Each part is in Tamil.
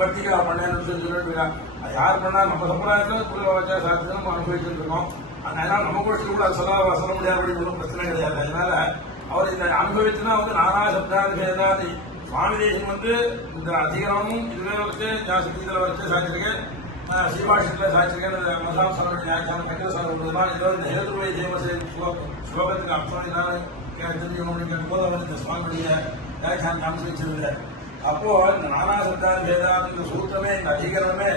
பக்திகா பண்ணு யார் பண்ணா நம்ம சமுதாயத்தில் குலவாச்சா சாஸ்திரம் அனுபவிச்சுட்டு இருக்கோம். அதனால நம்ம கூட சொல்ல முடியாது பிரச்சனை கிடையாது. அதனால அவர் இந்த அனுபவிச்சுன்னா நானா சப்தாதி சுவாமி தேசம் இந்த அதிகாரமும் இதுவே வச்சு ஞாசத்தில் வச்சு சாதிச்சிருக்கேன். ஸ்ரீபாஷத்தில் சாதிச்சிருக்கேன். மசாம் சரண வியாக்கியானம் கட்டில சொல்றதுதான் இதோ இந்த ஹேதுவை தேவசை ஸ்லோகத்துக்கு அர்த்தம் என்னாலும் தெரிஞ்சுக்கணும் போது அவர் இந்த சுவாமியுடைய வியாக்கியானம் அனுசரிச்சிருந்தார். அப்போ இந்த நானா சப்தாதி வேதா இந்த சூத்திரமே இந்த அதிகாரமே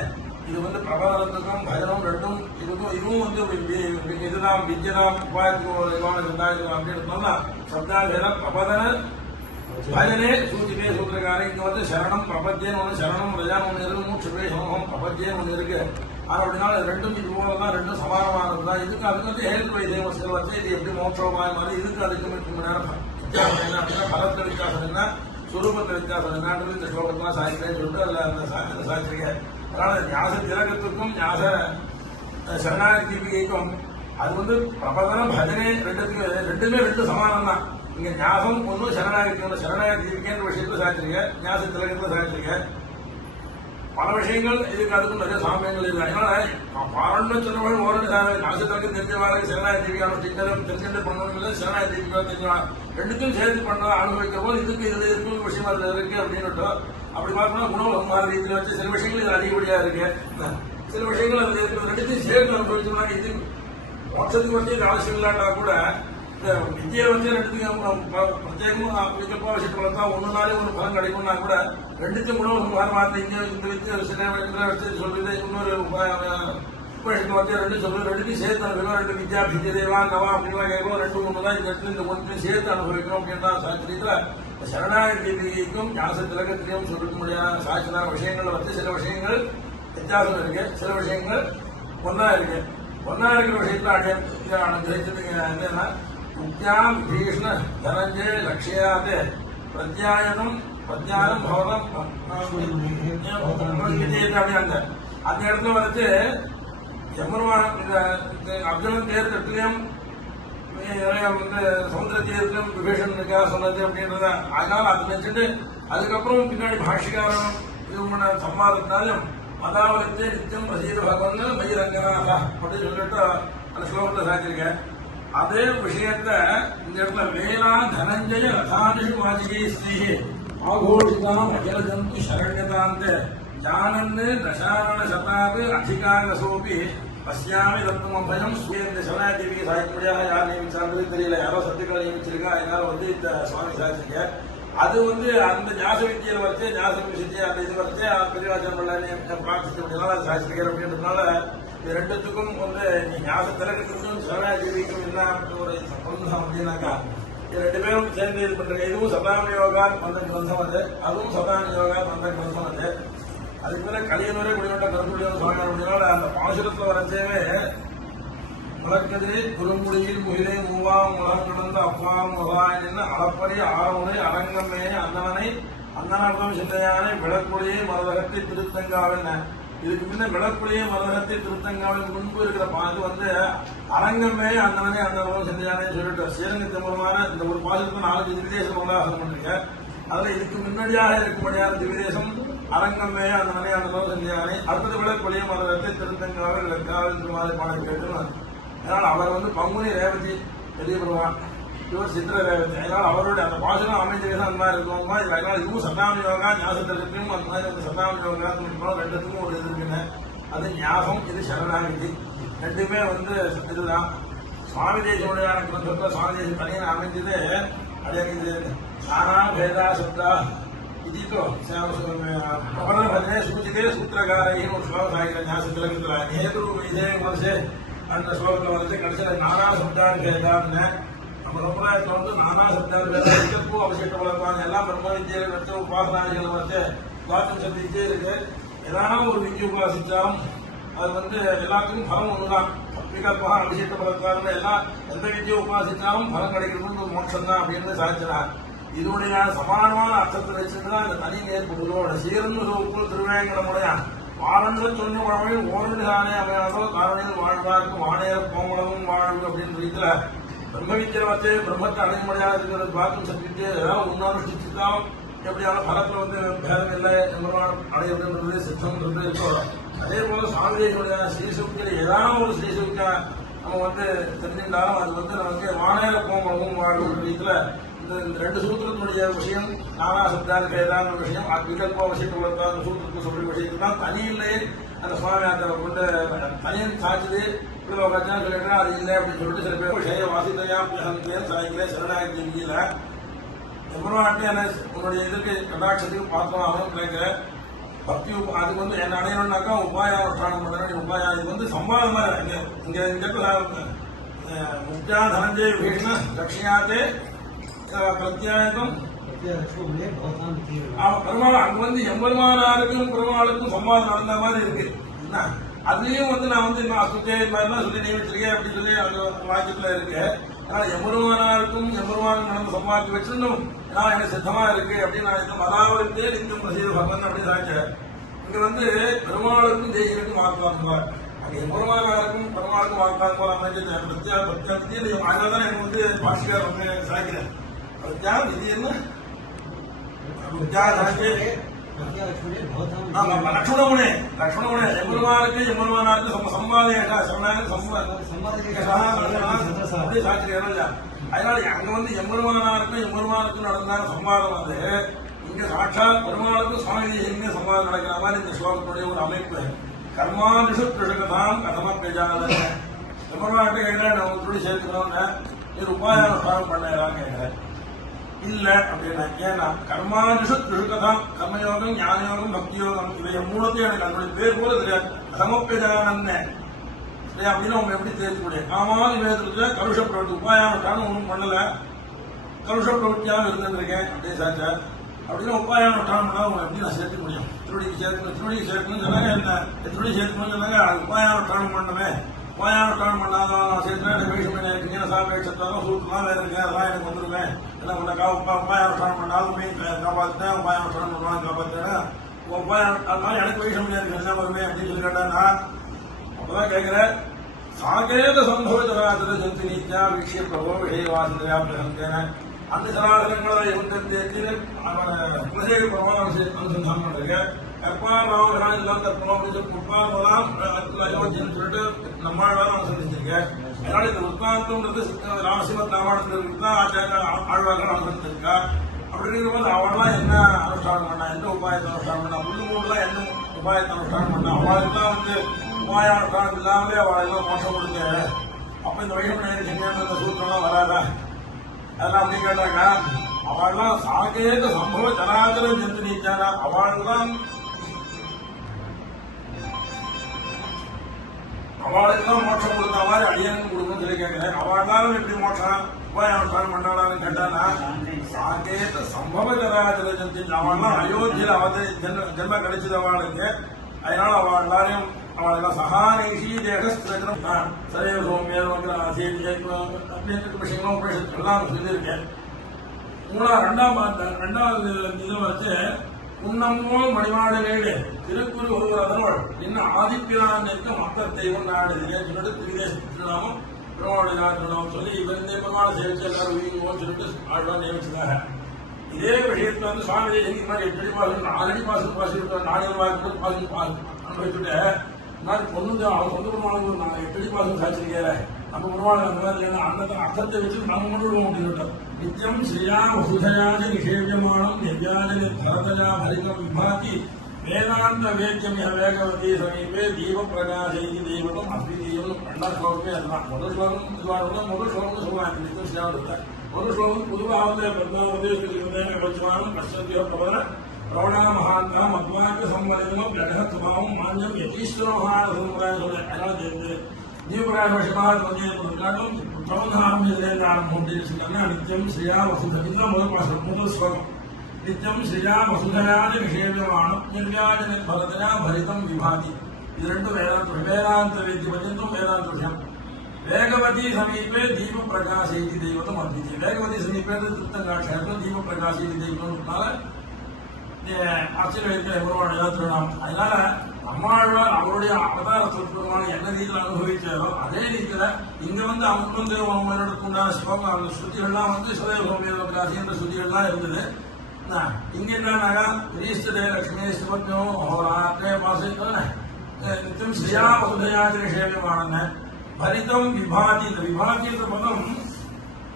இது பிரபலத்துக்கும் பஜனம் ரெண்டும் இதுவும் இதுதான் வித்யதாம் உபாயத்துக்கு அப்படின்னு சொன்னா சப்தாபேத பிரபதன பஜனே சூத்திலே சூத்திரக்காரன் இங்க சரணம் பிரபத்தியன்னு ஒண்ணு சரணம் ரஜான் ஒண்ணு இருக்கு மூச்சுவே சமூகம் பிரபத்தியம் ஒண்ணு இருக்கு. அப்படினால ரெண்டும் இது போலதான் ரெண்டும் சமானமானதுதான். இதுக்கு அதுக்கு ஹேல்த் வைத்தியம் வச்சு இது எப்படி மோட்சமாய மாதிரி இதுக்கு அதுக்கு நேரம் வித்தியாசம் என்ன அப்படின்னா பலத்த வித்தியாசம் என்ன சுரூபத்தை வித்தியாசம் என்னன்றது இந்த ஸ்லோகத்தெல்லாம் சாதிக்கிறேன்னு சொல்லிட்டு அதுல அந்த சாதிச்சிருக்கேன். அதனால ஞாச திலகத்துக்கும் ஞாச சரணாகி தீபிகைக்கும் அது பிரபதன பஜனை ரெண்டுமே ரெண்டு சமானம் தான். இங்க ஞாசம் ஒன்றும் சரணாகி சரணாகி தீபிகைன்ற விஷயத்துல சாதிச்சிருக்கேன். ஞாச திலகத்துல சாதிச்சிருக்கேன். பல விஷயங்கள் இதுக்கு அதுக்கும் நிறைய சாமியங்கள் இருக்கு. அதனால பாரண்யம் சொன்னவர்கள் ஓரடி ஞாசத்திற்கு தெரிஞ்சவாறு சரணாகி தீபிகான தெரிஞ்சுட்டு பண்ணணும் இல்லை சரணாகி தீபிகா தெரிஞ்சவா ரெண்டுக்கும் சேர்த்து பண்ண அனுபவிக்கிற போது இதுக்கு இது இருக்கும் விஷயம் அதுல இருக்கு அப்படின்னு அப்படி பார்த்தோம்னா குணம் மாற ரீதியில் வச்சு சில விஷயங்கள் இது அதிகப்படியா இருக்கு. சில விஷயங்கள் அது இருக்கு. ரெண்டுத்தையும் சேர்த்து அனுபவிச்சோம்னா இது மோட்சத்துக்கு இது அவசியம் இல்லாட்டா கூட இந்த வித்தியை ரெண்டுத்தையும் பிரத்யேகமா விகல்பா விஷயத்துல தான் ஒண்ணுனாலே ஒரு பலன் கிடைக்கும்னா கூட ரெண்டுத்தையும் குணம் மாற மாற்ற இங்க இந்த வித்தியை வச்சு சொல்றது இன்னொரு உபநிஷத்து ரெண்டு சொல்றது ரெண்டுத்தையும் சேர்த்து அனுபவிக்கணும். ரெண்டு வித்யா வித்ய தேவா நவா அப்படின்லாம் கேட்கணும். ரெண்டு ஒண்ணுதான் இந்த இடத்துல இந்த ஒன்றையும் சேர்த்து அனுபவிக்கணும் அப்படின்னா சாட்சியத்துல சரணாகி தீபிகைக்கும் ஞாச திலகத்திலையும் சொல்லிக்க முடியாத சாட்சியான விஷயங்கள் சில விஷயங்கள் வித்தியாசம் இருக்கு. சில விஷயங்கள் ஒன்னா இருக்கு. ஒன்னா இருக்கிற விஷயத்துல கிரகிச்சதுக்கு என்னன்னா முக்தியாம் விபீஷண தனஞ்சய லட்சியாதே பிரத்யாயனம் பிரத்யானம் பவனம் அந்த இடத்துல வந்து எம்பெருமான் அர்ஜுனன் தேர்தட்டிலையும் சமுத்திர தீரத்திலும் விபீஷனுக்காக சொன்னது அப்படின்றத அதனால அது நினைச்சிட்டு அதுக்கப்புறம் பின்னாடி பாஷ்யக்காரன் இது பண்ண சம்பாதத்தாலும் மதாவலத்தை நித்தியம் பிரசீத பகவான் மயிரங்கனாக அப்படின்னு சொல்லிட்டு அந்த ஸ்லோகத்தில் சாதிச்சிருக்கேன். அதே விஷயத்த இந்த இடத்துல வேளா தனஞ்சய ரதானிஷு வாஜிகை ஸ்ரீ ஆகோஷிதாம் அஜல ஜந்து சரண்யதாந்த ஜானன்னு தசாரண சதாது அதிகாரசோபி பசியாமி தத்துவம் பயம் இந்த சரணாகி தீபிகை சாதிக்க முடியாத யார் நியமிச்சாங்கிறது தெரியல. யாரோ சத்துக்களை நியமிச்சிருக்கா. அதனால இந்த சுவாமி சாதிச்சிருக்க அது அந்த ஞாச வித்தியில வச்சு ஞாச விஷயத்தையே அந்த இது வச்சு பெரியவாச்சம் பண்ண பிரார்த்திக்க முடியலாம் அது சாதிச்சிருக்காரு அப்படின்றதுனால இது ரெண்டுத்துக்கும் நீ ஞாச திலகத்துக்கும் சரணாகி தீபிக்கும் என்ன ஒரு சம்பந்தம் அப்படின்னாக்கா இது ரெண்டு பேரும் சேர்ந்து இது பண்றாங்க. இதுவும் சதான யோகா வந்த கிரந்தம் அது, அதுவும் சதான யோகா வந்த கிரந்தம் அது. அதுக்கு மேல கலியனூரே குடிவட்ட கருத்துடையவர் சுவாமியார் அப்படின்னால அந்த பாசுரத்துல வரச்சேவே முழக்கதிரே குறுமுடியில் முகிலே மூவாம் உலகம் கடந்த அப்பாம் முகாயின்னு அளப்பரிய ஆரமுறை அரங்கமே அந்தவனை அந்தனம் சிந்தையானை விளக்குடியை மரதகத்தை திருத்தங்காவின் இதுக்கு முன்ன விளக்குடியை மரதகத்தை திருத்தங்காவின் முன்பு இருக்கிற பாட்டு அரங்கமே அந்தவனே அந்தனம் சிந்தையானே சொல்லிட்டு ஸ்ரீரங்கத்தின் மூலமான இந்த ஒரு பாசுரத்தை 4 திவ்யதேசம் உலகம் பண்றீங்க. அதுல இதுக்கு முன்னாடியாக இருக்கும்படியான திவ்யதேசம் அரங்கமே அந்த மலையாளம் செஞ்சானே அடுத்தது விளக்குடியை மரதத்தை திருத்தங்காவில் விளக்காவில் இந்த மாதிரி பாடம் கேட்டுருவாங்க. அதனால அவர் பங்குனி ரேவதி பெரிய பெருவான், இவர் சித்திர ரேவதி. அதனால அவருடைய அந்த பாசனம் அமைஞ்ச விதம் அந்த மாதிரி இருக்கவங்க. அதனால இதுவும் சதாம யோகா ஞாசத்திற்கும் அந்த மாதிரி சதாம யோகா ரெண்டுத்துக்கும் ஒரு இது இருக்குன்னு அது ஞாபகம். இது சரணாகதி ரெண்டுமே இதுதான். சுவாமி தேசனுடைய கிரந்தத்துல சுவாமி தேசம் தனியாக அமைஞ்சது அடையாது. நானா பேதா சப்தா ಇದೀತು ಪ್ರಬಲ ಭಜನೆ ಸೂಚಿತೆ ಸೂತ್ರಗಾರ ಏನು ಶ್ಲೋಕ ಸಾಗಿದ ನ್ಯಾಸ ತಿಲಕத்துல நேரு இதே வருஷே அந்த ஸ்லோகத்துல வந்து கடைசியில் நானா சப்தான்னு கேட்டான்னு நம்ம சம்பிரதாயத்தில் வந்து நானா சப்தார்த்தம் அவசியத்தை வளர்ப்பாங்க எல்லாம் பிரம்ம வித்தியை வச்சு உபாசனாதிகளை வச்சு துவாத்தம் சப்திச்சே இருக்கு. ஏதான ஒரு வித்தியை உபாசிச்சாலும் அது வந்து எல்லாத்துக்கும் பலம் ஒண்ணுதான். விகல்பா அபிஷேக பலத்தான் எல்லாம் எந்த வித்தியை உபாசிச்சாலும் பலம் கிடைக்கிறது மோட்சம் தான் அப்படின்னு சாதிச்சினார். இதனுடைய சமானமான அர்த்தத்தை வச்சுதான் இந்த தனி நேர்புகளோட சீர்ந்து உப்பு திருவேங்கடமுடைய வாழன்று சொன்ன உழவை ஓரண்டு தானே அமையாதோ காரணியில் வாழ்வார்க்கு வாழைய கோமளவும் வாழ்வு அப்படின்னு ரீதியில பிரம்ம வித்தியை வச்சு பிரம்மத்தை அடைய முடியாது இருக்கிறது பார்க்கும் சப்திட்டு ஏதாவது உண்ணானுஷ்டிச்சுதான் எப்படியான பலத்துல வந்து பேதம் இல்லை அடையப்படுன்றது சித்தம்ன்றது இருக்கோம். அதே போல சுவாமிகளுடைய ஸ்ரீசுக்தியில ஏதாவது ஒரு ஸ்ரீசுக்தியா நம்ம வந்து தெரிஞ்சிருந்தாலும் அது வந்து நமக்கு வாழைய கோமளவும் வாழ்வு ரீதியில இந்த ரெண்டு சூத்திரத்தினுடைய விஷயம் நானா சப்தாருக்கு ஏதாவது விஷயம் விகல்ப விஷயத்தை சூத்திரத்துக்கு சொல்ற விஷயத்தை தான் தனியில்லையே அந்த சுவாமி அந்த கொண்டு தனியன் சாட்சிது வச்சா சொல்லிட்டு அது இல்லை அப்படின்னு சொல்லிட்டு சில பேர் விஷய வாசித்தையாம் சாய்க்கல சரணாகி ஜெயிக்கல எவ்வளவு உன்னுடைய இதற்கு கடாட்சத்துக்கு பார்த்தோம் அவன் கேட்கிற பக்தி அதுக்கு வந்து என்ன அடையணும்னாக்கா உபாயானுஷ்டானம் பண்ண உபாயா இது வந்து சம்பாதமா இங்க இந்த முக்கியா தனஞ்சய வீஷ்ண லட்சியாத்தே பிரத்யாயகம் பெருமாள் அங்க வந்து எம்பெருமானாருக்கும் பெருமாளுக்கும் சம்பாதம் நடந்த மாதிரி இருக்கு. அதுலயும் வந்து நான் வந்து அசுத்தே மாதிரிலாம் சொல்லி நியமிச்சிருக்கேன் அப்படின்னு சொல்லி அந்த வாக்கியத்துல இருக்கு. ஆனா எம்பெருமானாருக்கும் எம்பெருமானுக்கும் நடந்த சம்பாதி வச்சிருந்தோம் ஏன்னா எனக்கு சித்தமா இருக்கு அப்படின்னு நான் இந்த மதாவத்தே இந்த மசீது பகவன் அப்படின்னு சாய்ச்சேன். இங்க வந்து பெருமாளுக்கும் தேசியனுக்கும் வாக்குவாங்க அங்க எம்பெருமானாருக்கும் பெருமாளுக்கும் வாக்குவாங்க போல அமைச்சு அதனாலதான் எனக்கு வந்து பாஷிகார் வந்து சாய்க்கிறேன். இது என்ன லக்ஷ்மணமுனே லக்ஷ்மணமுனே எம்பெருமானுக்கு எம்பெருமானாருக்கு அதனால அங்க வந்து எம்பெருமானாருக்கும் எம்பெருமானுக்கும் நடந்த சம்பாதம் வந்து இங்க சாட்சாத் பெருமாளுக்கும் சுவாமி இங்க சம்பாதம் நடக்கிற மாதிரி இந்த ஸ்லோகத்துடைய ஒரு அமைப்பு கர்மானுஷு கிருஷகதாம் கதமக்கஜான எம்பெருமானுக்கு என்ன நம்ம துணி சேர்த்துக்கணும்னு இது உபாயானுஷ்டானம் பண்ணாங்க இல்ல அப்படின்னா ஏன்னா கர்மானுஷு கிருஷகதாம் கர்மயோகம் ஞானயோகம் பக்தி யோகம் இவைய மூலத்தையும் எனக்கு அதனுடைய பேர் கூட தெரியாது கதமக்கஜானன்னு அப்படின்னு அவங்க எப்படி தெரிவிக்க முடியும். காமாதி வேதத்துல கலுஷ பிரவர்த்தி உபாயானுஷ்டானம் ஒன்றும் பண்ணல கலுஷ பிரவர்த்தியாக இருந்துருக்கேன் அப்படியே சாச்சா அப்படின்னா உபாயானுஷ்டானம் பண்ணா அவங்க எப்படி நான் சேர்த்துக்க முடியும். திருவடிக்கு சேர்க்கணும்னு சொன்னாங்க என்ன திருவடி சேர்க்கணும்னு சொன்னாங்க உபாயானுஷ்டானம் பண்ணவே உபாயானுஷ்டானம் பண்ணாதான் நான் சேர்த்துனா எனக்கு வைஷம் இருக்கீங்க சாப்பிட்டாலும் சூட்டுலாம் வேற இருக்கேன் அதெல்லாம் எனக்கு வந்துருவேன் என்ன பண்ணக்கா உபாயானுஷ்டானம் பண்ணாலும் மீன் காப்பாற்றுட்டேன் உபாயானுஷ்டானம் பண்ணுவாங்க காப்பாற்றுறேன் அதனால எனக்கு வைஷம் இருக்கு என்ன வருவேன் அப்படின்னு சொல்லி கேட்டானா அப்பதான் கேட்கிற சாகேத சம்பவச்சராச்சர ஜந்து நீச்சா வீட்சிய பிரபோ விஷயவாசிதையா பிரகந்தேன அந்த சராசரங்களை குலதேவி பிரமாணம் அனுசந்தானம் பண்றீங்க கற்பாராமராஜ் எல்லாம் தற்போம் குப்பாலாம் அயோத்தியன்னு சொல்லிட்டு நம்மாழ்வார அனுசந்திச்சிருக்க. அதனால இந்த உத்காந்தம்ன்றது ராமசிவத் ராமாயணத்தில் தான் ஆழ்வார்கள் அனுசந்திச்சிருக்கா. அப்படி இருக்கும்போது அவள்லாம் என்ன அனுஷ்டானம் பண்ணா எந்த உபாயத்தை அனுஷ்டானம் பண்ணா முள்ளுமூடுலாம் என்ன உபாயத்தை அனுஷ்டானம் பண்ணா அவளுக்கு தான் வந்து உபாயானுஷ்டானம் இல்லாமலே அவளெல்லாம் மோசம் கொடுங்க. அப்ப இந்த வைஷ்ணவ செஞ்சாங்க சூத்திரம்லாம் வராதா அதெல்லாம் அப்படி கேட்டாங்க. அவள்லாம் சாகேத சம்பவ சராச்சர ஜந்து நீச்சானா அவள்தான் அவளுக்குதான் மோட்சம் கொடுத்த மாதிரி அடியனுக்கு கொடுக்கணும்னு சொல்லி கேட்கிறேன். அவள்தான் எப்படி மோட்சம் உபாயானுஷ்டானம் பண்ணாளான்னு கேட்டானா சாகேத சம்பவ சராச்சர ஜந்து அவள்லாம் அயோத்தியில ஜென்ம கிடைச்சது அவளுக்கு. அதனால அவள் எல்லாரையும் அவளெல்லாம் சகாநேஷி தேகஸ்திரம் சரைய சோமியர் விஷயங்களும் எல்லாம் சொல்லியிருக்கேன். ரெண்டாவது இதை வச்சு உன்னமோ மணிமாட வேடு திருக்குறி ஒருவர் அதனோடு இன்னும் ஆதிப்பிரான் இருக்க மக்கள் தெய்வம் நாடுகிறேன் சொல்லிட்டு திருதேசம் பெருமாள் சொல்லி இவர் இந்த பெருமாள் சேவிச்சு எல்லாரும் உயிர்வோம் சொல்லிட்டு ஆழ்வா நியமிச்சிருக்காங்க. இதே விஷயத்துல வந்து சுவாமி இந்த மாதிரி 8 அடி பாசம் 4 அடி பாசம் பாசிட்டு 4 பாசம் அனுபவிச்சுட்டு மாதிரி பொண்ணு அவன் சொந்த பெருமாளுக்கு 8 அடி பாசம் சாச்சிருக்கேன் நம்ம பெருமாள் அந்த மாதிரி அந்த அர்த்தத்தை வச்சு நம்ம முன்னுடுவோம் அப்படின்னு நித்தியம் ஸ்ரீயா வசுதயாதி நிஷேவியமானம் நிவ்யாஜனி பரதயா பரிகம் விபாதி வேதாந்த வேத்தியம் வேகவதி சமீபே தீப பிரகாசி தெய்வம் அப்படி தெய்வம் 2ஆம் ஸ்லோகமே அதுதான். முதல் ஸ்லோகம் சொல்லுவாங்க நித்தியம் ஸ்ரீயாவது முதல் ஸ்லோகம் பொதுவாக பத்மாவதேஸ்வரம் பஷ்யத்தியோ பிரபல பிரவணா மகாந்தா மத்வாக்க சம்பரிதமும் லடகத்துமாவும் மான்யம் யதீஸ்வர மகான சமுதாயம் சொல்ல அதனால தீபபிரகாச விஷயமாக காட்டும் ஸ்லோகம் இதுலேருந்து ஆரம்பம் சொன்னா நித்தியம் ஸ்ரீயா வசுத இதுதான் முதல் பாசம் முதல் ஸ்லோகம் நித்தியம் ஸ்ரீயா வசுதயாதி விஷேவியமானம் நிர்வியாஜன பரதனா பரிதம் விபாதி இது ரெண்டும் வேதாந்த வேதி பர்யந்தம் வேதாந்த விஷயம் வேகவதி சமீபே தீப பிரகாசி தெய்வத்தம் அத்விதீயம் வேகவதி சமீபே திருத்தங்காட்சேத்திரம் தீப பிரகாசி தெய்வம்னால ஆச்சரிய திருநாமம் அதனால நம்மாழ்வார் அவருடைய அவதார சொற்பமான என்ன ரீதியில் அனுபவிச்சாரோ அதே ரீதியில இங்க வந்து அவங்களுக்கு உண்டான ஸ்லோகம் அந்த ஸ்ருதிகள்லாம் வந்து சதேவ சோமிய பிரகாசி என்ற ஸ்ருதிகள்லாம் இருந்தது இங்க என்னன்னாக்கா கிரீஸ்தே லட்சுமி சிவஜம் ஹோராத்ரே பாசித்தோம் நித்தியம் ஸ்ரீயா வசுதயாதி விஷேவியமான భరితం విభాతి విభాతి పదం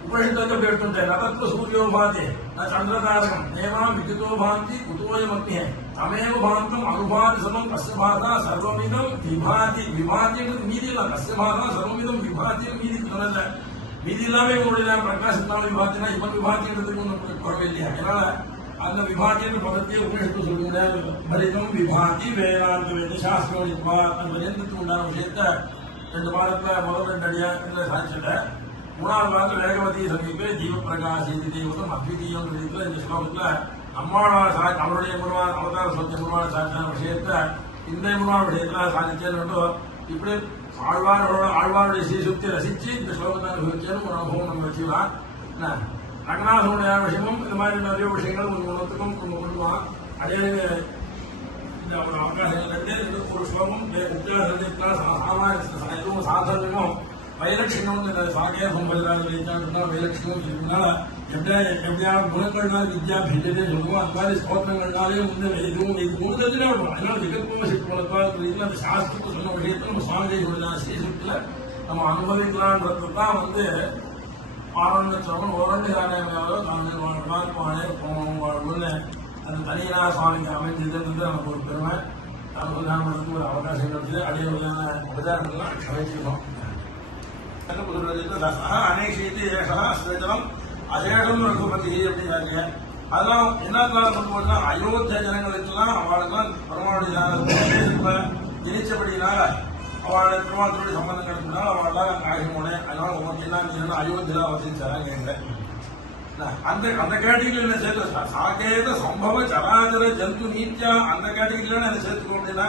ఉపనిషత్తు పెడుతుంటే నతత్వ సూర్యో భాతి నా చంద్రతారకం నేమా విద్యుతో భాంతి కుతోయమగ్ని తమేవ భాంతం అనుభాతి సమం కస్య భాత సర్వమిదం విభాతి విభాతి மீதியில் கஸ்ய பாத சர்வமிதம் விபாதி மீதி சொன்னல மீதி இல்லாம இவங்களுடைய பிரகாசத்தினால விபாத்தினா இவன் விபாதின்றதுக்கு ஒன்றும் குறவே இல்லையா அதனால அந்த விபாதின்ற பதத்தையே உபனிஷத்து சொல்லுங்க பரிதம் விபாதி வேதாந்த வேத சாஸ்திரம் அந்த வேதத்துக்கு உண்டான விஷயத்தை ரெண்டு பாடத்துல முதல் ரெண்டு அடியா சாதிச்சுட்ட மூணாவது பாடத்துல வேகவதி சமீபே ஜீவ பிரகாசி தெய்வம் அத்விதீயம் இந்த ஸ்லோகத்துல அம்மாவார் அவருடைய முருவான் அவதார சொத்திய முருவான சாதிச்சான விஷயத்த இந்த முருவான விஷயத்துல சாதிச்சேன்னு இப்படி ஆழ்வாருடைய ஸ்ரீசுக்தி ரசிச்சு இந்த ஸ்லோகத்தை அனுபவிச்சேன்னு ஒரு அனுபவம் நம்ம வச்சுக்கலாம் ரங்கநாதனுடைய விஷயமும் இந்த மாதிரி நிறைய விஷயங்கள் ஒன்றுத்துக்கும் கொண்டுவான் அதே ஒரு அவகாசம் ஒரு ஸ்லோகம் சாதாரணமோ வைலட்சணம் சாகைய சம்பதான வைலட்சணம் இருக்கிறதுனால எப்படியான குணங்கள்னால வித்யா பின்னதே சொல்லுவோம் அந்த மாதிரி ஸ்தோத்திரங்கள்னாலே வந்து இதுவும் இது முடிஞ்சதுனே வரும் அதனால விகல்ப சிற்பம் அந்த சாஸ்திரத்தை சொன்ன விஷயத்தை நம்ம சுவாமி சொல்லுதான் ஸ்ரீசுக்தில நம்ம அனுபவிக்கலான்றது தான் வந்து ஆனந்தம் ஓரண்டு காரணமாவோ தாங்கள் வாழ்வார் பானே போனோம் வாழ்வுன்னு அந்த தனியனா சுவாமிக்கு அமைஞ்சது நமக்கு ஒரு பெருமை நமக்கு ஒரு அவகாசம் கிடைச்சது அதே வகையான உபச்சாரங்கள்லாம் க்ஷமிச்சிருக்கோம் அநேஷீதி ஏஷா ஸ்வேதனம் அசேஷம் ரகுபதி அப்படின்னாங்க அதெல்லாம் என்னத்தால சொல்லுவோம்னா அயோத்தியா ஜனங்களுக்கெல்லாம் அவளுக்கெல்லாம் பெருமாளுடைய ஜனிச்சபடினால அவளுடைய பெருமாளுடைய சம்பந்தம் கிடைச்சதுனால அவளால் காயம் போனேன் அதனால உங்களுக்கு என்ன அயோத்தியா வசிச்சாங்க அந்த கேட்டகிரியில் என்ன சேர்த்து சாகேத சம்பவ சராச்சர ஜந்து நீத்தியா அந்த கேட்டகிரியில என்ன சேர்த்துக்கோ அப்படின்னா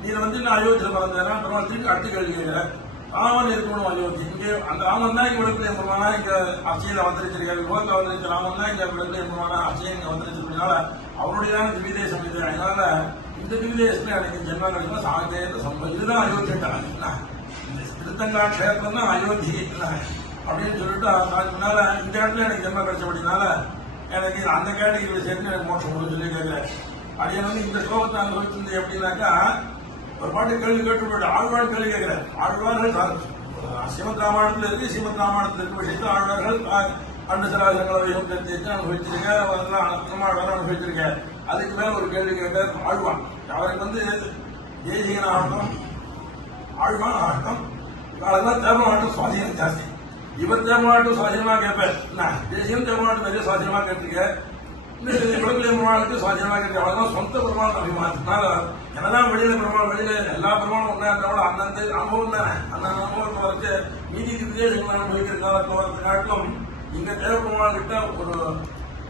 நீ வந்து நான் அயோத்தியில் பிறந்தேன்னா திரும்ப அடுத்த கேள்வி கேட்கிறேன் ராமன் இருக்கணும் அயோத்தி இங்கே அந்த ராமன் தான் இங்க விளக்கு எம்பருமானா இங்க அர்ச்சையில வந்துருச்சிருக்காரு விபத்து வந்துருச்சு ராமன் தான் இங்க விளக்கு எம்பருமானா அர்ச்சை இங்க வந்துருச்சிருக்கனால அவருடையதான திவ்யதேசம் இது அதனால இந்த திவ்யதேசத்துல எனக்கு ஜென்மம் கிடைக்கும் சாகேத சம்பவம் இதுதான் அயோத்தியா திருத்தங்கா கஷேத்திரம் தான் அயோத்தி அப்படின்னு சொல்லிட்டு அதுக்கு முன்னால இந்த இடத்துல எனக்கு ஜென்மம் கிடைச்சபடினால எனக்கு அந்த கேட்டகிரியில் சேர்ந்து எனக்கு மோட்சம் கொடுன்னு சொல்லி கேட்கிறேன் அதே வந்து இந்த ஸ்லோகத்தை அனுபவிச்சிருந்து எப்படின்னாக்கா ஒரு பாட்டு கேள்வி கேட்டு போயிட்டு ஆழ்வார் கேள்வி கேட்கிறேன் ஆழ்வார்கள் ஸ்ரீமத் ராமாயணத்துல இருக்கு ஸ்ரீமத் ராமாயணத்துல இருக்க விஷயத்துல ஆழ்வார்கள் அண்டசராசங்களை வைகம் தெரிஞ்சு அனுபவிச்சிருக்கேன் அதெல்லாம் அனந்தமாழ்வார் அனுபவிச்சிருக்கேன் அதுக்கு மேல ஒரு கேள்வி கேட்டார் ஆழ்வான் அவருக்கு வந்து தேசிகன் ஆகட்டும் ஆழ்வான் ஆகட்டும் அதெல்லாம் தேர்மாவட்டம் சுவாதீனம் ஜாஸ்தி இவர் தேர்மாவட்டம் சுவாதீனமா கேட்பார் தேசியம் தேர்மாவட்டம் நிறைய சுவாதீனமா கேட்டிருக்கேன் குழந்தை பெருமாளுக்கு சுவாதீனமா கேட்டு அவெல்லாம் சொந்த பெருமாள் அபிமானத்தினால என்னதான் வெளியில பெருமாள் வெளியில எல்லா பெருமாளும் ஒன்னா இருந்தாலும் அந்தந்த அனுபவம் தானே அந்த அனுபவத்தை வரைச்சு மீதி விதேசங்கள் அனுபவிக்கிறதுனால போறதை காட்டிலும் இங்க தேவ பெருமாள் கிட்ட ஒரு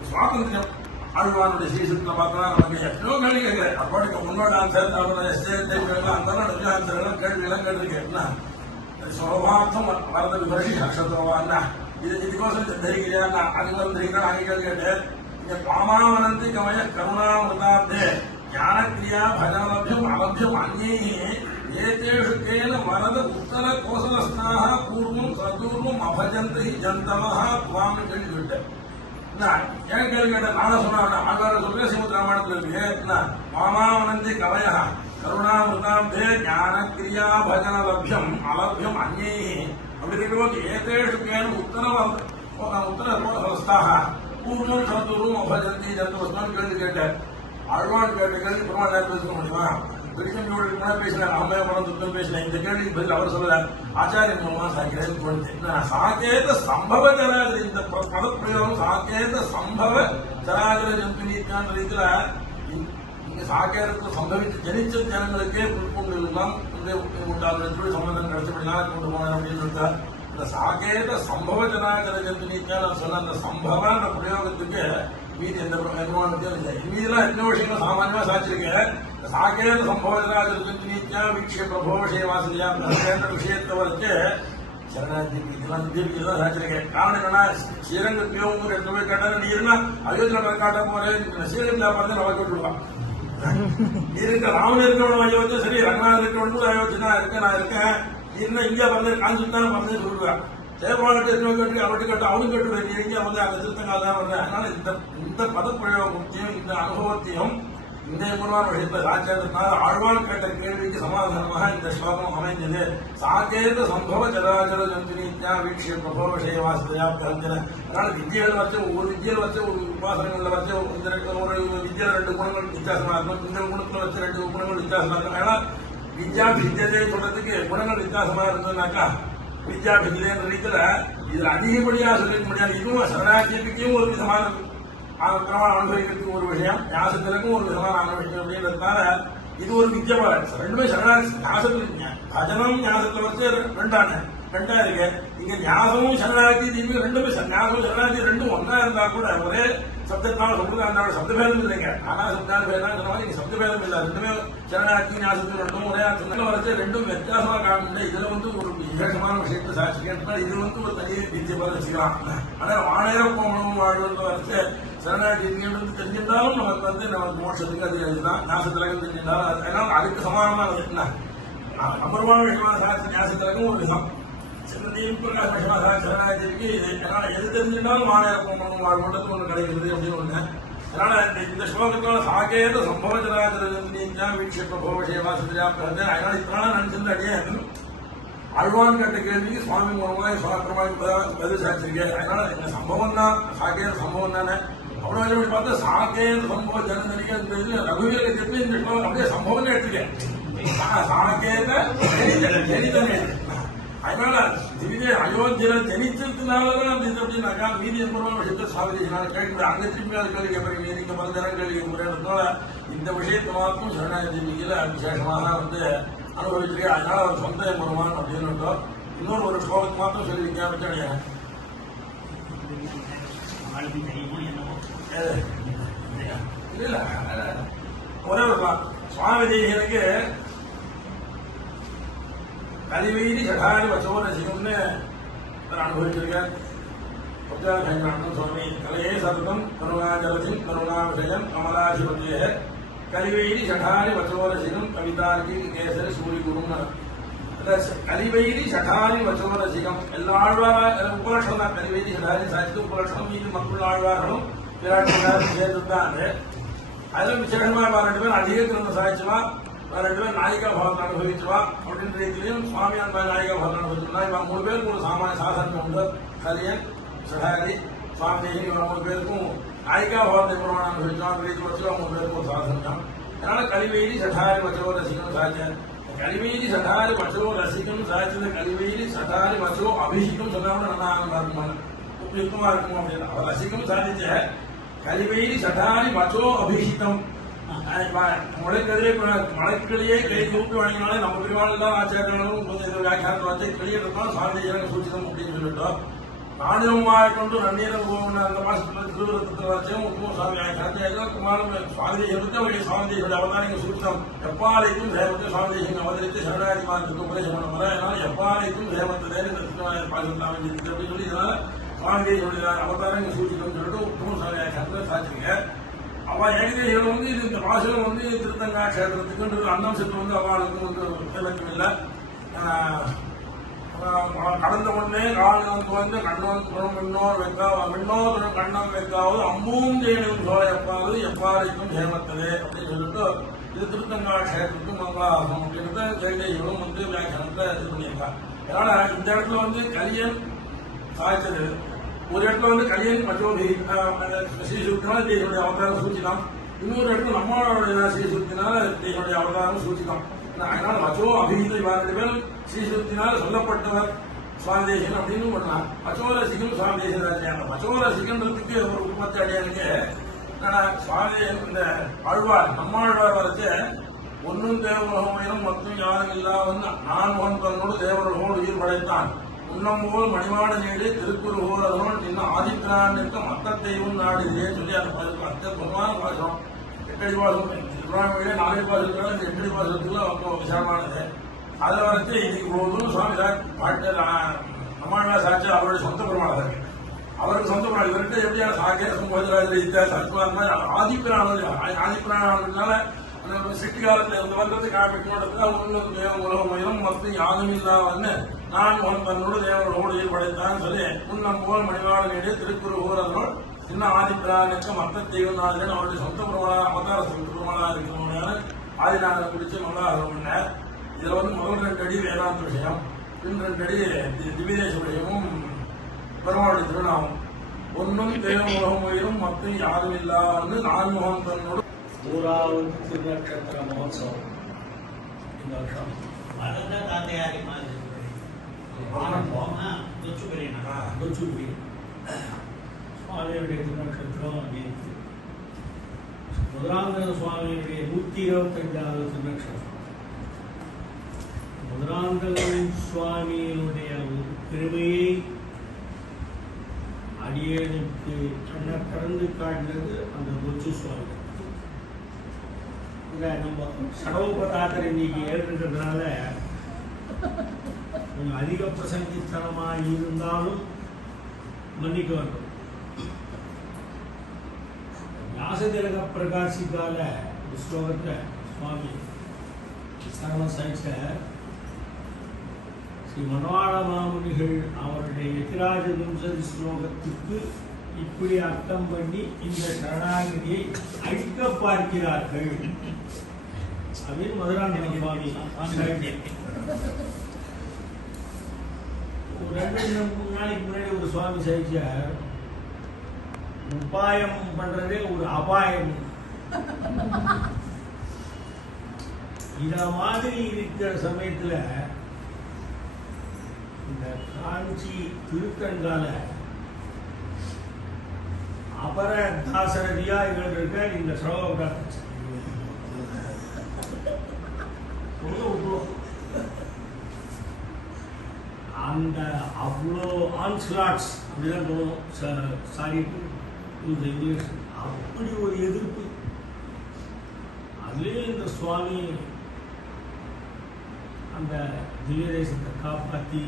சுவாதந்திரம் ஆழ்வானுடைய சீசத்துல பார்த்தா நமக்கு எத்தனையோ கேள்வி கேட்கிறேன் அப்பாட்டுக்கு முன்னோட ஆன்சர் அந்த ஆன்சர் கேள்வியெல்லாம் கேட்டிருக்கேன் சுலபார்த்தம் வரத விபரிஷி நட்சத்திரவான்னா இதுக்கோசம் தரிக்கிறியா அங்க தெரிகிறேன் அங்கே கேட்டேன் இங்க காமாவனந்தி கமய கருணாமிருதாப்தே ஞானக்கிரியா பஜனலபியம் அலபியம் அந்நே ஏதேஷு கேன வரத உத்தர கோசலஸ்னாக பூர்வம் சதூர்வம் அபஜந்தி ஜந்தமஹ துவாமி கேள்வி கேட்டேன் ஏன் கேள்வி கேட்டேன் நானும் சொன்ன ஆழ்வார சொல்ல ஸ்ரீமத் ராமாயணத்துல இருக்கு மாமாவனந்தி கவய கருணாமிருதாப்தே ஞானக்கிரியா பஜனலபியம் அலபியம் அந்நே அப்படி இருக்கும்போது ஏதேஷு கேன உத்தர கோசலஸ்தாக பூர்வம் சதுர்வம் அபஜந்தி ஜந்தமஹ கேள்வி கேட்டேன் ஆழ்வான் கேட்ட கேள்வி பெருமாள் நேரம் பேச முடியுமா பெருசன் பேசினார் அம்மையா படம் துத்தம் பேசினேன் இந்த கேள்விக்கு பதில் அவர் சொல்ல ஆச்சாரியன் மூலமா சாக்கிறேன் தோணுது சாக்கேத சம்பவ சராஜர இந்த பதப்பிரயோகம் சாக்கேத சம்பவ சராஜர ஜந்துனிக்கான ரீதியில இங்க சாக்கேதத்தை சம்பவித்து ஜனிச்ச ஜனங்களுக்கே உட்கொண்டு எல்லாம் உண்டாகுது சம்பந்தம் கிடைச்சபடினால கொண்டு போனேன் அப்படின்னு சொல்லிட்டார் அந்த சாகேத சம்பவ ஜனாகர ஜந்துனிக்கா நான் சொன்ன அந்த சம்பவ அந்த பிரயோகத்துக்கு மீதி எந்த பெருமானத்தையும் இல்லை. மீதிலாம் எத்தனை விஷயங்கள் சாமானியமா சாச்சிருக்கேன். சாகேத சம்பவ ஜனாகர ஜந்துனிக்கா வீட்சிய பிரபோ விஷய வாசலியா அந்த விஷயத்தை வரைச்சு சரணாஜி இதெல்லாம் தீபிதான் சாச்சிருக்கேன். காரணம் என்னன்னா ஸ்ரீரங்கத்தையும் ஒரு 2 பேர் கேட்டாலும் நீ இருந்தா அயோத்தியில காட்ட போறேன் ஸ்ரீரங்கா பார்த்து நமக்கு விட்டுருவான். இருக்க ராமன் இருக்கவனும் அயோத்தி சரி ரங்கநாதன் இருக்கவனும் அயோத்தி தான் இருக்கேன் நான் இருக்கேன். இருந்தா இங்கே வந்து காஞ்சிட்டு தானே வந்து சொல்லுவேன். ஜெயபாலட்டு கட்டு அவட்டு கட்டு அவனுக்கு கட்டுவேன். நீ இங்கே வந்து அங்கே திருத்தங்கால் தான் வந்தேன். அதனால இந்த பதப்பிரயோகத்தையும் இந்த அனுபவத்தையும் இந்த முருகான விஷயத்தை சாட்சியத்தினால ஆழ்வான் கேட்ட கேள்விக்கு சமாதானமாக இந்த ஸ்லோகம் அமைஞ்சது. சாகேத சம்பவ ஜராஜர ஜந்துனித்யா வீட்சிய பிரபோ விஷய வாசதையா பிறந்தன. அதனால வித்தியல் வச்சு ஒரு வித்தியல் வச்சு ஒரு உபாசனங்கள்ல வச்சு ஒரு வித்தியில 2 குணங்கள் வித்தியாசமா இருக்கும். இந்த குணத்துல வச்சு 2 குணங்கள் வித்தியாசமா இருக்கும். ஏன்னா வித்யா வித்தியத்தை சொல்றதுக்கு குணங்கள் வித்தியாசமா இருந்ததுனாக்கா வித்யா வித்தியன்ற ரீதியில இதுல அதிகப்படியா சொல்லிக்க முடியாது. இதுவும் சரணாகியத்துக்கும் ஒரு விதமான அனுபவிக்கிறதுக்கு ஒரு விஷயம், ஞாசத்திற்கும் ஒரு விதமான அனுபவிக்கும் அப்படின்றதுனால இது ஒரு வித்யா ரெண்டுமே ஞாசத்துல பஜனம் ஞாசத்துல வச்சு ரெண்டா இருக்கு. இங்க ஞாசமும் சரணாகி ரெண்டுமே ஞாசமும் சரணாகி ரெண்டும் ஒன்னா இருந்தா கூட ஒரே சப்தத்தினால சொல்றது அந்த சப்தபேதம் இல்லைங்க. ஆனா சப்தாபேதம் இங்க சப்தபேதம் இல்ல. ரெண்டுமே சரணாகி ஞாசத்துல ரெண்டும் ஒரே அர்த்தம் வரைச்சு ரெண்டும் வித்தியாசமா காணும். இதுல வந்து ஒரு விசேஷமான விஷயத்தை சாட்சிக்கிறதுனால இது வந்து ஒரு தனி வித்தியை போல வச்சுக்கலாம். ஆனா வாழையில போகணும் வாழ்வது வரைச்சு சரணாகி தெரிஞ்சிருந்தாலும் நமக்கு வந்து நமக்கு மோட்சத்துக்கு அது இதுதான் ஞாசத்திலகம் தெரிஞ்சிருந்தாலும் அதனால அதுக்கு சமானமா இருக்குன்னா அபூர்வமான விஷயமான சாட்சி ஞாசத்திலகம் ஒரு விதம் சின்னதையும் பிரகாஷ் விஷயமா சரணாகிக்கு இது எது தெரிஞ்சிருந்தாலும் வாழையில போகணும் வாழ்வதற்கு ஒன்று கிடைக்கிறது அப்படின்னு ஒண்ணு. அதனால இந்த ஸ்லோகத்தோட சாகேத சம்பவ ஜனாஜரா வீட்சிய பிரபோ விஷய வாசதியா பிறந்த அதனால இத்தனால நினைச்சிருந்த அடியே ஆழ்வான் கேட்ட கேள்விக்கு சுவாமி மூலமாக பதில் சாச்சிருக்கேன். அதனால இந்த சம்பவம் தான் சாகேத சம்பவம் தானே. அவ்வளவு பார்த்தா சாகேத சம்பவ ஜனதனிக்க ரகுவீர திருப்பி இந்த ஸ்லோகம் அப்படியே சம்பவம் எடுத்துக்கேன். சாகேத ஜனிதனே அதனால திடீர் அயோத்தியில ஜனிச்சதுனாலதான் அப்படி அப்படின்னாக்கா மீதி என்பவர்கள் விஷயத்தை சாதிச்சினால கேட்க அங்க திரும்பி அது கேள்வி கேட்பறீங்க நீங்க பல நேரம் கேள்வி கேட்கிறதுனால இந்த விஷயத்தை மாத்திரம் சரணாகி விசேஷமாக வந்து அனுபவிச்சிருக்கேன். அதனால அவர் சொந்த பெருமான் அப்படின்னு இன்னொரு ஒரு ஸ்லோகத்தை மாத்திரம் சொல்லியிருக்கேன் வச்சாடியா இல்ல ஒரே ஒரு சுவாமி தேசியனுக்கு கலிவீதி ஜடாரி வசோரசிகம்னு அனுபவிச்சிருக்கார். சுவாமி கலையே சதம் கருணாஜலசிம் கருணா விஷயம் கமலாசிபதியே கலிவீதி ஜடாரி வசோரசிகம் கவிதார்கி கேசரி சூரி குருன்னு கலிவீதி ஜடாரி வசோரசிகம் எல்லா உபலட்சணம் தான். கலிவீதி ஜடாரி சாட்சி உபலட்சணம் மீது மக்கள் ஆழ்வார்களும் விராட் சேர்ந்துதான். அதுல விசேஷமா 2 பேர் அதிகத்திலிருந்து சாய்ச்சுவா 2 பேர் நாயிகா பாவத்தை அனுபவிச்சுவா அப்படின்ற ரீதியிலையும் சுவாமி அந்த நாயிகா பாவத்தை அனுபவிச்சுனா இவன் 3 பேருக்கு ஒரு சாமானிய சாதனம் உண்டு. கலியன் சடாரி சுவாமி இவங்க 3 பேருக்கும் நாயிகா பாவத்தை பிரமாணம் அனுபவிச்சான். ரீதி வச்சு 3 பேருக்கு ஒரு சாதனம். அதனால கலிவீதி சடாரி வச்சோ ரசிகம் சாய்ச்சேன். கலிவீதி சடாரி வச்சோ ரசிகம் சாய்ச்சது கலிவீதி சடாரி வச்சோ அபிஷேகம் சொன்னா நல்லா ஆனந்தா இருக்குமா உபயுக்தமா இருக்குமோ அப்படின்னு அவர் ரசிகம் சாதிச்ச கலிவீதி சடாரி வச்சோ அபிஷேகம் மலைக்கிளியே கை தூக்கி வழங்கினாலே நம்ம பெருமாள் தான் ஆச்சாரியர்களும் கொஞ்சம் வியாக்கியானத்தில் வச்சு கிளியிருப்பான் சுவாமி இறங்க சூச்சிதம் அப்படின்னு சொல்லிட்டோம். நாணயமாக கொண்டு நன்னீரம் போகணும் அந்த மாசத்துல திருவிழத்தில் வச்சும் உத்தம சுவாமி வியாக்கியானத்தை சுவாமி எடுத்த வழி சுவாமி அவதானிங்க சூச்சிதம் எப்பாலைக்கும் தேவத்தை சுவாமி அவதரித்து சரணாதி மாதத்துக்கு உபதேசம் பண்ண வர அதனால எப்பாலைக்கும் தேவத்தை பாதுகாப்பு அப்படின்னு சொல்லி இதனால சுவாமி அவதாரங்க சூச்சிதம் சொல்லிட்டு உத்தம சுவாமி வியாக்கியானத்தை சாட்சிங்க. அவ ஏகதேசிகள் வந்து இது இந்த வாசலம் வந்து திருத்தங்கா கஷேத்திரத்துக்கு அன்னம் சென்று வந்து அவளுக்கு வந்து விளக்கம் இல்லை. கடந்த உடனே காலம் வந்து கண்ணம் மின்னோர் மின்னோர் கண்ணம் வைக்காவது அம்பூம் தேனும் சோழ எப்பாலைக்கும் சேமத்ததே அப்படின்னு சொல்லிட்டு இது திருத்தங்கா கஷேத்திரத்துக்கு மங்களாசம் அப்படின்றத ஏகதேசிகளும் வந்து வியாக்கியானத்தை இது பண்ணியிருக்காங்க. அதனால இந்த இடத்துல வந்து கலியன் சாய்ச்சது ஒரு இடத்துல வந்து கலியன் மற்றொரு ஸ்ரீசுத்தினால தேவனுடைய அவதாரம் சூச்சிதான். இன்னொரு இடத்துல நம்மளுடைய ஸ்ரீசுத்தினால தேவனுடைய அவதாரம் சூச்சிதான். அதனால மற்றோ அபிஹித 2 பேரும் ஸ்ரீசுத்தினால் சொல்லப்பட்டவர் சுவாமி தேசன் அப்படின்னு பண்ணலாம். மச்சோரசிகம் சுவாமி தேசராஜ் அந்த மச்சோரசிகன்றதுக்கு ஒரு உற்பத்தி அடையாளுக்கு சுவாமி இந்த ஆழ்வார் நம்மாழ்வார் வரைச்சு ஒன்னும் தேவலோகம் மொத்தம் யாரும் இல்லாமல் நான் முகன் தன்னோடு தேவர்களோடு உயிர் படைத்தான் உண்ணம்போல் மணிமாட நீடு திருக்குறுகூர் அதனோடு இன்னும் ஆதித்தான் இருக்க மத்த தெய்வம் நாடு இதே சொல்லி அந்த அத்தியுதமான பாசனம். எட்டடி பாசம் திருவாரூரிலே 4 பாசத்துக்குள்ள இந்த 8 பாசத்துக்குள்ள ரொம்ப விசாலமானது. அதில் வந்து இன்னைக்கு போதும் சுவாமி தான் பாட்டு நம்மளா சாட்சி அவருடைய சொந்த பெருமாள் இருக்கு. அவருக்கு சொந்த பெருமாள் இவர்கிட்ட எப்படியா சாகேசம் போதிராஜ சத்வான் ஆதிப்பிரானால சிட்டி காலத்துல இருந்து வந்தது காப்பிட்டு உலகம் உயரம் மொத்தம் யாரும் இல்லாமன்னு நான் தன்னோடு தேவனோடு படைத்தான் சொல்லி முன்னம் போல் மணிவாட நீடிய திருக்குறுகூர் அதனோடு இன்னும் ஆதிப்பிரானுக்கு மத்த தெய்வம் நாடுன்னு அவருடைய சொந்த பெருமாளா அவதார சொந்த பெருமாளா இருக்கிறவங்க ஆதிநாதனை பிடிச்சு நல்லா பண்ண. இதுல வந்து முதல் 2 அடி வேதாந்த விஷயம், பின் 2 அடி திவ்யதேச விஷயமும் பெருமாளுடைய திருநாமம். ஒன்னும் தெய்வம் உலகம் உயிரும் மொத்தம் யாரும் இல்லான்னு நான்முகம் தன்னோடு 100வது திருநட்சத்திர மகோத்சவம் இந்த வருஷம் சுவாமியுடைய திருநட்சத்திரம் நேற்று. முதலாந்தக சுவாமியுடைய 125வது திருநட்சத்திரம். முதலாந்தக சுவாமியினுடைய பெருமையை அடியேனுக்கு கண்ண திறந்து காட்டினது அந்த கொச்சு சுவாமி. நம்ம சடோபதாத்தர் இன்னைக்கு ஏற்றுன்றதுனால கொஞ்சம் அதிக பிரசங்கித்தனமாக இருந்தாலும் மன்னிக்க வேண்டும். வியாசதிலக பிரகாசிக்கால ஒரு ஸ்லோகத்தை சுவாமி சரவண சாய்ச்ச ஸ்ரீ மனவாள மாமுனிகள் அவருடைய எதிராஜ விம்சதி ஸ்லோகத்துக்கு இப்படி அர்த்தம் பண்ணி இந்த சரணாகதியை அழிக்க பார்க்கிறார்கள் அப்படின்னு மதுராந்தக சுவாமி ஒரு 2 நாளைக்கு முன்னாடி ஒரு சுவாமி சாய்ச்சார், உபாயம் பண்றதே ஒரு அபாயம். இத மாதிரி இருக்கிற சமயத்துல இந்த காஞ்சி திருத்தங்கால அபர தாசரதியா இவர்கள் இருக்க இந்த சரோவர அந்த அவ்வளோ ஆன்ஸ்லாட்ஸ் அப்படிதான் தோணும். சாரி இங்கிலீஷ் அப்படி ஒரு எதிர்ப்பு. அதுலேயே இந்த சுவாமி அந்த திவ்ய தேசத்தை காப்பாற்றி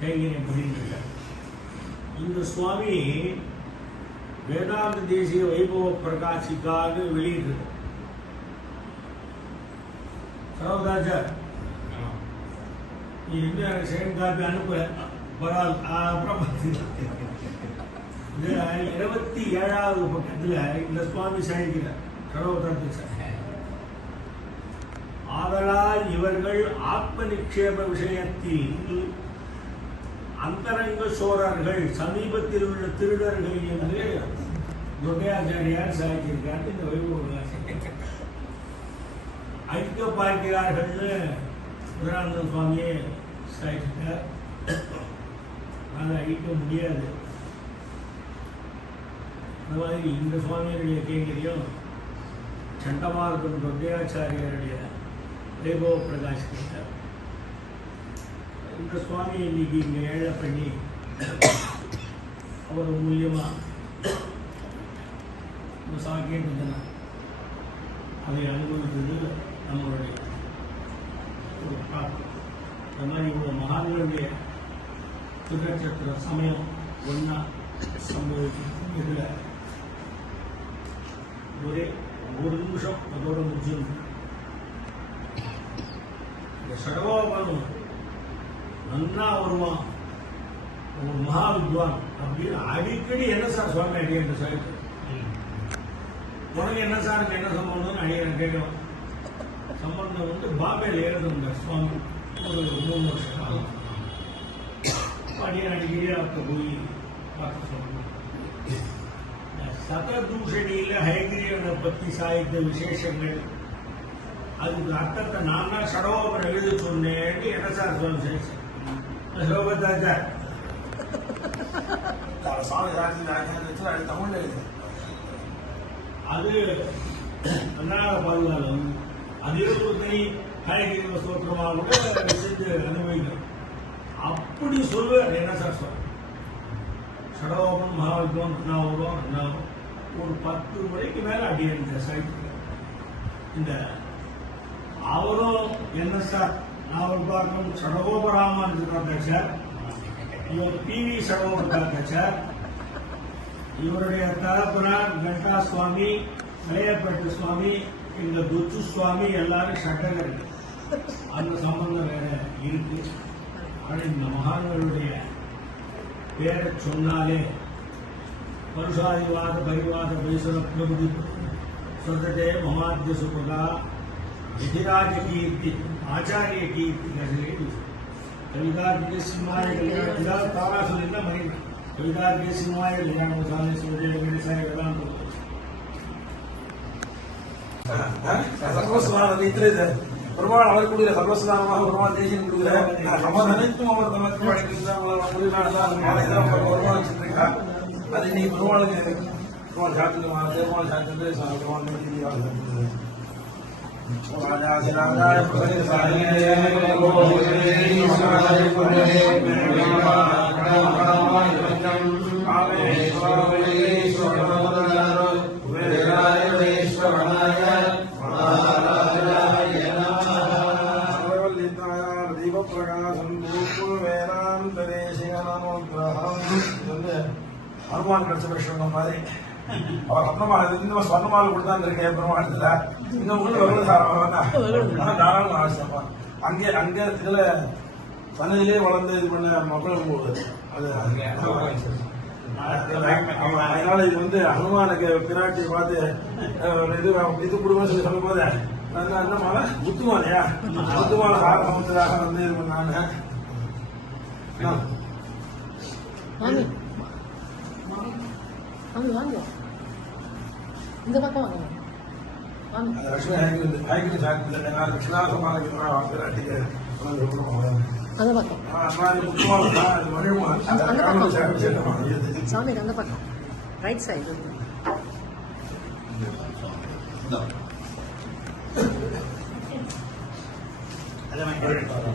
கைங்கரியம் பண்ணிட்டு இந்த சுவாமி வேதாந்த தேசிய வைபவ பிரகாசிக்காக வெளியிட்டு சரோதாச்சார் நீ என்ன செகண்ட் காப்பி அனுப்ப பரவாயில்ல. அப்புறம் 27வது பக்கத்தில் இந்த சுவாமி சாய்க்கிறார் சரோதாச்சார். ஆதலால் இவர்கள் ஆத்ம நிக்ஷேப விஷயத்தில் அந்தரங்க சோரர்கள், சமீபத்தில் உள்ள திருடர்கள் என்று துர்கையாச்சாரியார் சாய்ச்சிருக்காரு. இந்த வைபவ அழிக்க பார்க்கிறார்கள்னு முதலானந்த சுவாமியே சாய்ச்சிருக்கார். அதை அழிக்க முடியாது. அந்த மாதிரி இந்த சுவாமியுடைய கைங்கரியம் சண்டமார்க்கம் துர்கையாச்சாரியாருடைய வைபவ பிரகாசிக்கிறார். இந்த சுவாமி இன்னைக்கு இங்கே ஏழை பண்ணி அவர் மூலியமாக இந்த சாக்கியம் அதை அனுபவித்தது நம்மளுடைய ஒரு பிரார்த்தனை. இந்த மாதிரி இவ்வளோ மகான்களுடைய திருநட்சத்திர சமயம் ஒன்றா சம்பவிக்கும். இதில் ஒரே 1 நிமிஷம் அதோட முடிச்சு இந்த சடவாபனம் நன்னா வருவான் ஒரு மகா வித்வான் அப்படின்னு அடிக்கடி என்ன சார் சுவாமி அடிய என்று சொல்லிட்டு உனக்கு என்ன சார் என்ன சம்பந்தம்னு அடிய கேட்கலாம். சம்பந்தம் வந்து பாம்பேல ஏறுதுங்க சுவாமி ஒரு 3 வருஷம் காலம் அடிய அடிக்கடி அவர்கிட்ட போய் பார்க்க சொல்லணும். சததூஷணியில ஹைகிரியனை பற்றி சாய்ந்த விசேஷங்கள் அதுக்கு அர்த்தத்தை நான் தான் சடோபரம் எழுத சொன்னேன்னு என்ன சார் சொல்ல சோபத்தாச்சார் அது அண்ணாக பாதுகாலம் அதே ஒரு தனி ஹயகிரி ஸ்தோத்திரமாக கூட செஞ்சு அனுபவிக்கிறோம். அப்படி சொல்லுவார் என்ன சார் சொல்ல சடோபம் மகாவித்வம் அண்ணாவரம் ஒரு 10 முறைக்கு மேல அடியேன் சாய்த்து இந்த அவரும் என்ன சார் நாவல்பாக்கம் சடகோபராமானுஜர் இவர் PV சடகோபராச்சார் இவருடைய தகப்பனார் கண்டா சுவாமி மலையப்பட்டு சுவாமி எங்க துச்சு சுவாமி எல்லாரும் சட்டகர் அந்த சம்பந்தம் வேற இருக்கு. ஆனா இந்த மகான்களுடைய பேரை சொன்னாலே பருஷாதிவாத பரிவாத பைசன பிரபுதி சொந்ததே மமாத்திய சுபகா விதிராஜ கீர்த்தி ஆச்சாரிய கீர்த்தி கசலேடி கவிதார்த்திக சிம்மாய கல்யாணம் இதாவது தாரா சொல்லியிருந்தா மறைந்தேன். கவிதார்த்திக சிம்மாய கல்யாணம் சாலை சொல்லிய வெங்கடேசாய வேதாந்தம் சர்வஸ்தான ரீதியில இது பெருமாள் அவர் கொடுக்கிற சர்வஸ்தானமாக பெருமாள் தேசியம் கொடுக்கிற அவர் அனைத்தும் அவர் தமக்கு பெருமாள் வச்சிருக்கா. அது இன்னைக்கு பெருமாளுக்கு பெருமாள் சாத்திரமான பெருமாள் சாத்திரத்தை பெருமாள் ஹனுமான் கிடைச்ச விஷயம் மாதிரி அவர் ரத்னமாலை இன்னும் சொர்ணமாலை கொடுத்தான் இருக்கேன் பெருமாளத்துல இன்னும் உள்ள வருவது சாரம் தாராளம் ஆசைப்பா அங்கே அங்கே இதுல சன்னதியிலே வளர்ந்து இது பண்ண மக்களும் போகுது அது அதனால இது வந்து ஹனுமானுக்கு பிராட்டியை பார்த்து இது குடும்பம் சொல்லி சொல்லும் போது என்ன மாலை முத்துமாலையா முத்துமாலை சார சமுத்திராக வந்து இது பண்ணாங்க. இந்த பக்கம் வாங்க லட்சுமி ஹைகிரி சாப்பிட்டு லட்சுமிநாசமாக பிராட்டிக்கு அந்த பக்கம் சாமி அந்த பக்கம் ரைட் சைடு அதே மாதிரி